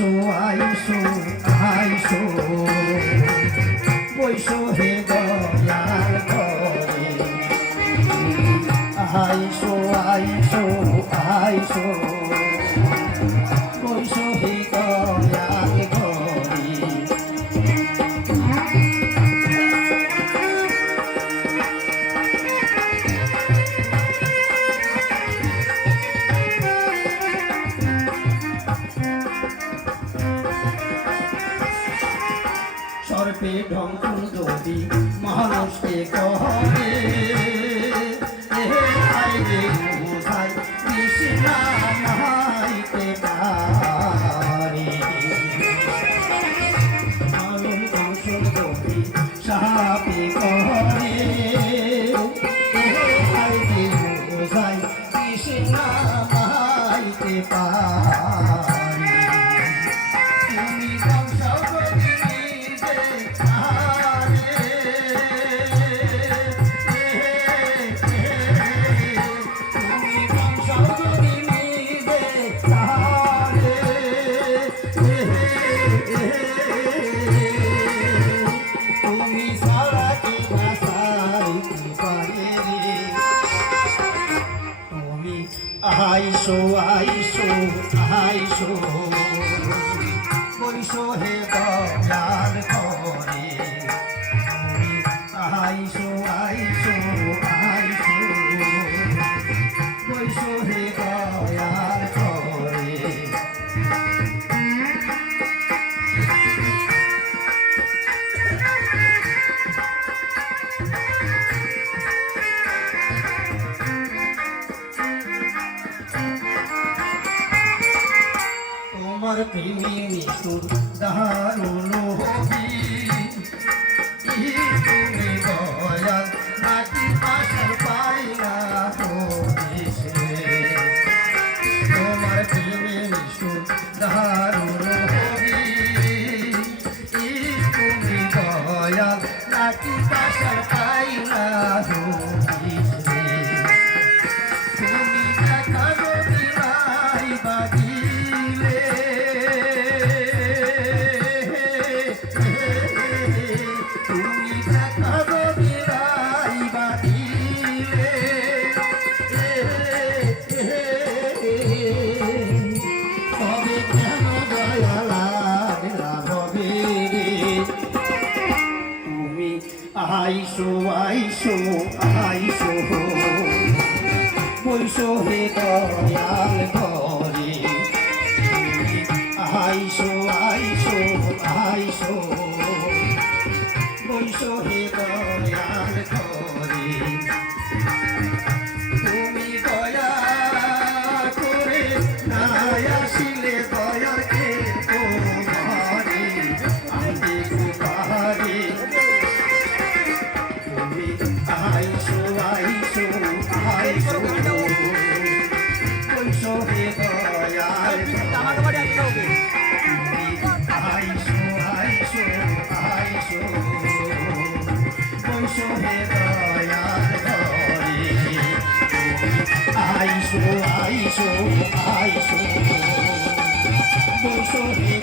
আইসো আইসো আইসো বৈশো হে দয়াল ঘরে আইসো আইসো আইসো বৈশো হে দয়াল ঘরে সর্পে ধ্বংস যদি মানুষকে কহে আইরে মুসাই কৃষ্ণা নাহাইতে পারে মানুষ ধ্বংস যদি সাপে কহে আইরে মুসাই কৃষ্ণা নাহাইতে পারে আইসো আইসো আইসো বৈশো হে দয়াল ঘরে আইসো আইসো আইসো বৈশো হে দয়াল ঘরে তোমার প্রেমী নিষ্ঠুর দারুণ হবি তুমি দয়াল নাকি পাশার পাই না তোমার প্রেমী নিষ্ঠুর দারুণ হবি তুমি দয়াল নাকি পাশার পাই না তুমি দেখা যদি নাই বাগি তুমি দেখা যদি নাই বাগিলে তবে কেন দয়ালা হবে তুমি আইসো আইসো আইসো বৈশো হে দয়াল ঘরে আইসো আইসো আইসো বৈশো হে দয়াল ঘরে তুমি দয়া করে না আসিলে দয়াল কে ঘরে আমি পাহাড়ে তুমি আইসো আইসো আইসো বৈশো হে দয়াল ঘরে আইসো আইসো আইসো বৈশো হে দয়াল ঘরে আইসো আইসো আইসো বৈশো হে